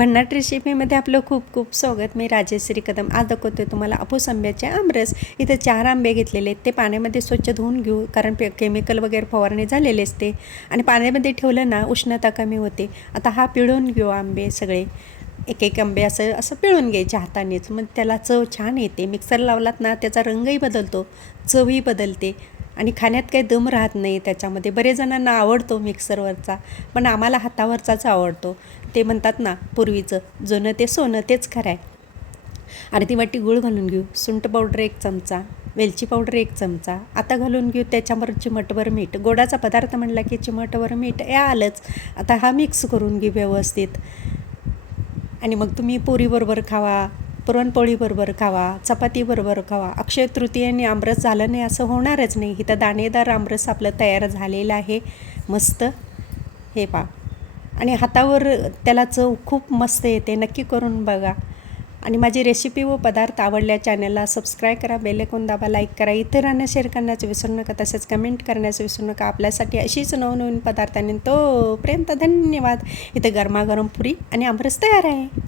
भन्नाट रेसिपीमध्ये आपलं खूप खूप स्वागत. मी राजेश्री कदम. आज दाखवते तुम्हाला अपूस आंब्याचे आमरस. इथं चार आंबे घेतलेले आहेत. ते पाण्यामध्ये स्वच्छ धुवून घेऊ कारण पे केमिकल वगैरे फवारणी झालेले असते. आणि पाण्यामध्ये ठेवलं ना उष्णता कमी होते. आता हा पिळून घेऊ आंबे सगळे. एक एक आंबे असं असं पिळून घ्यायचे हातानेच मग त्याला चव छान येते. मिक्सर लावलात ना त्याचा रंगही बदलतो. चवही बदलते. आणि खाण्यात काही दम राहत नाही त्याच्यामध्ये. बरेच जणांना आवडतो मिक्सरवरचा पण आम्हाला हातावरचाच आवडतो. ते म्हणतात ना पूर्वीचं जुनं ते सोनं तेच खरं आहे अर्धी वाटी गूळ घालून घेऊ. सुंठ पावडर एक चमचा वेलची पावडर एक चमचा. आता घालून घेऊ त्याच्यावर चिमटभर मीठ. गोडाचा पदार्थ म्हणला की चिमटभर मीठ या आलंच. आता हा मिक्स करून घेऊ व्यवस्थित. आणि मग तुम्ही पुरीबरोबर खावा पुरणपोळीबरोबर खावा चपातीबरोबर खावा. अक्षय तृतीयेने आमरस झालं नाही असं होणारच नाही. इथं दाणेदार आमरस आपलं तयार झालेलं आहे. मस्त. हे पा आणि हातावर त्याला चव खूप मस्त येते. नक्की करून बघा. आणि माझी रेसिपी व पदार्थ आवडल्या चॅनलला सबस्क्राईब करा बेलेकोन दाबा लाईक करा. इतरांना शेअर करण्याचं विसरू नका. तसेच कमेंट करण्याचं विसरू नका. आपल्यासाठी अशीच नवनवीन पदार्थांनी तोपर्यंत धन्यवाद. इथं गरमागरम पुरी आणि आमरस तयार आहे.